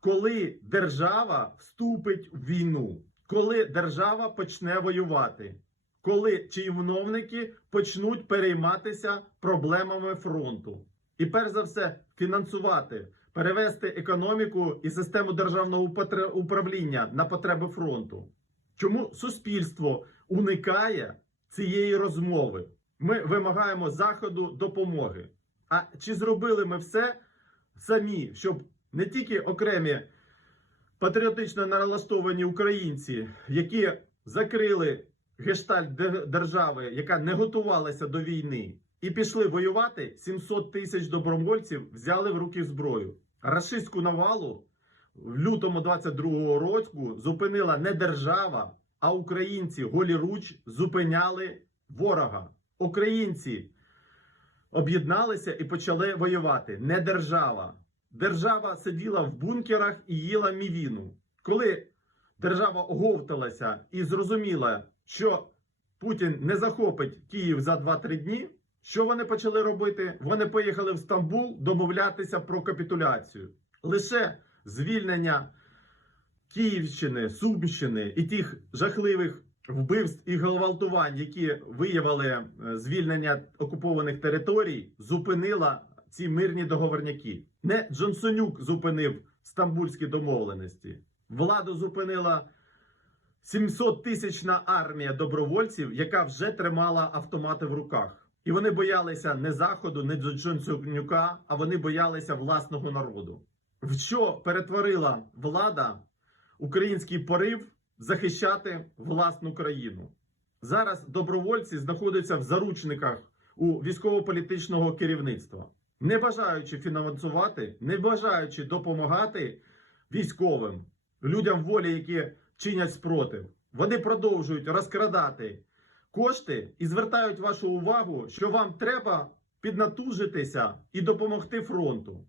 коли держава вступить в війну, коли держава почне воювати, коли чиновники почнуть перейматися проблемами фронту. І перш за все фінансувати, перевести економіку і систему державного управління на потреби фронту. Чому суспільство уникає цієї розмови? Ми вимагаємо заходу допомоги. А чи зробили ми все самі, щоб не тільки окремі патріотично налаштовані українці, які закрили гештальт держави, яка не готувалася до війни, і пішли воювати, 700 тисяч добровольців взяли в руки зброю. Рашистську навалу в лютому 22-го року зупинила не держава, а українці голіруч зупиняли ворога. Українці об'єдналися і почали воювати. Не держава. Держава сиділа в бункерах і їла мівіну. Коли держава оговталася і зрозуміла, що Путін не захопить Київ за 2-3 дні, що вони почали робити? Вони поїхали в Стамбул домовлятися про капітуляцію. Лише звільнення Київщини, Сумщини і тих жахливих вбивств і гвалтувань, які виявили е, звільнення окупованих територій, зупинила ці мирні договорняки. Не Джонсонюк зупинив стамбульські домовленості. Владу зупинила 700 тисячна армія добровольців, яка вже тримала автомати в руках. І вони боялися не заходу, не Джонсонюка, а вони боялися власного народу. В що перетворила влада український порив захищати власну країну? Зараз добровольці знаходяться в заручниках у військово-політичного керівництва, не бажаючи фінансувати, не бажаючи допомагати військовим, людям волі, які чинять спротив. Вони продовжують розкрадати кошти і звертають вашу увагу, що вам треба піднатужитися і допомогти фронту.